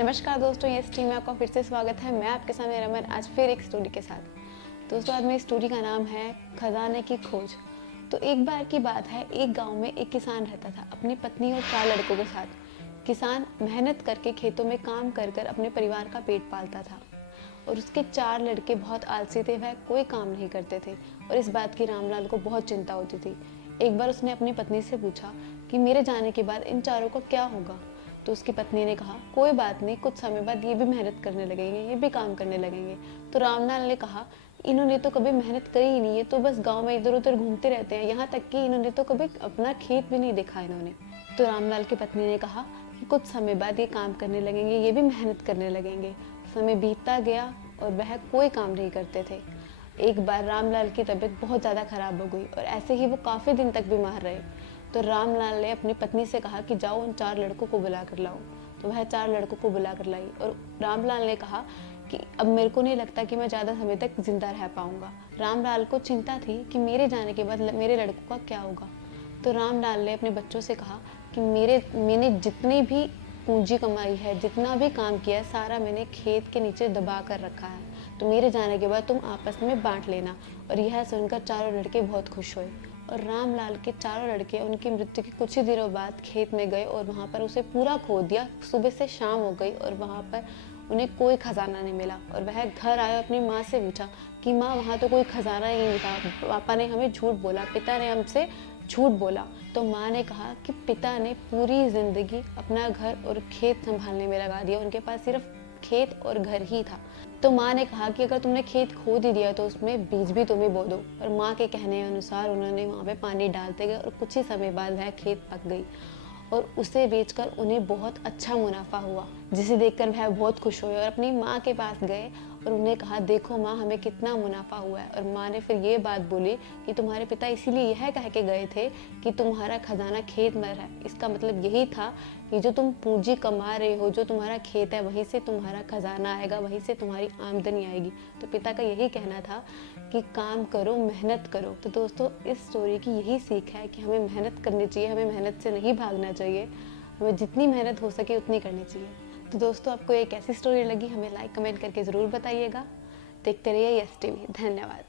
नमस्कार दोस्तों, ये स्ट्रीम में आपका फिर से स्वागत है। मैं आपके सामने रमन आज फिर एक स्टोरी के साथ। दोस्तों, आज मेरी स्टोरी का नाम है खजाने की खोज। तो एक बार की बात है, एक गांव में एक किसान रहता था अपनी पत्नी और 4 लड़कों के साथ। किसान मेहनत करके खेतों में काम कर कर अपने परिवार का पेट पालता था और उसके 4 लड़के बहुत आलसी थे, वह कोई काम नहीं करते थे और इस बात की रामलाल को बहुत चिंता होती थी। एक बार उसने अपनी पत्नी से पूछा कि मेरे जाने के बाद इन चारों का क्या होगा। तो उसकी पत्नी ने कहा, कोई बात नहीं, कुछ समय बाद ये भी मेहनत करने लगेंगे, ये भी काम करने लगेंगे। तो रामलाल ने कहा, इन्होंने तो कभी मेहनत करी ही नहीं है, तो बस गांव में इधर उधर घूमते रहते हैं, यहाँ तक कि इन्होंने तो कभी अपना खेत भी नहीं देखा इन्होंने। तो रामलाल की पत्नी ने कहा कि कुछ समय बाद ये काम करने लगेंगे, ये भी मेहनत करने लगेंगे। समय बीतता गया और वह कोई काम नहीं करते थे। एक बार रामलाल की तबीयत बहुत ज़्यादा खराब हो गई और ऐसे ही वो काफ़ी दिन तक बीमार रहे। तो रामलाल ने अपनी पत्नी से कहा कि जाओ उन 4 लड़कों को बुला कर लाओ। तो वह 4 लड़कों को बुला कर लाई और रामलाल ने कहा कि अब मेरे को नहीं लगता कि मैं ज़्यादा समय तक जिंदा रह पाऊंगा। रामलाल को चिंता थी कि मेरे जाने के बाद मेरे लड़कों का क्या होगा। तो रामलाल ने अपने बच्चों से कहा कि मैंने जितनी भी पूंजी कमाई है, जितना भी काम किया है, सारा मैंने खेत के नीचे दबा कर रखा है, तो मेरे जाने के बाद तुम आपस में बांट लेना। और यह सुनकर चारों लड़के बहुत खुश हुए और रामलाल के चारों लड़के उनकी मृत्यु के कुछ ही दिनों बाद खेत में गए और वहाँ पर उसे पूरा खो दिया। सुबह से शाम हो गई और वहाँ पर उन्हें कोई खजाना नहीं मिला और वह घर आया, अपनी माँ से पूछा कि माँ, वहाँ तो कोई खजाना ही नहीं था, पापा ने हमें झूठ बोला, पिता ने हमसे झूठ बोला। तो माँ ने कहा कि पिता ने पूरी जिंदगी अपना घर और खेत संभालने में लगा दिया, उनके पास सिर्फ खेत और घर ही था। तो माँ ने कहा कि अगर तुमने खेत खोद ही दिया तो उसमें बीज भी तुम ही बो दो। और माँ के कहने अनुसार उन्होंने वहाँ पे पानी डालते गए और कुछ ही समय बाद वह खेत पक गई और उसे बेचकर उन्हें बहुत अच्छा मुनाफा हुआ, जिसे देखकर वह बहुत खुश हुए और अपनी माँ के पास गए और उन्हें कहा, देखो माँ, हमें कितना मुनाफा हुआ है। और माँ ने फिर ये बात बोली कि तुम्हारे पिता इसीलिए यह कह के गए थे कि तुम्हारा खजाना खेत में है। इसका मतलब यही था कि जो तुम पूंजी कमा रहे हो, जो तुम्हारा खेत है, वहीं से तुम्हारा खजाना आएगा, वहीं से तुम्हारी आमदनी आएगी। तो पिता का यही कहना था कि काम करो, मेहनत करो। तो दोस्तों, इस स्टोरी की यही सीख है कि हमें मेहनत करनी चाहिए, हमें मेहनत से नहीं भागना चाहिए, हमें जितनी मेहनत हो सके उतनी करनी चाहिए। तो दोस्तों, आपको एक ऐसी स्टोरी लगी, हमें लाइक कमेंट करके ज़रूर बताइएगा। देखते रहिए यस टीवी। धन्यवाद।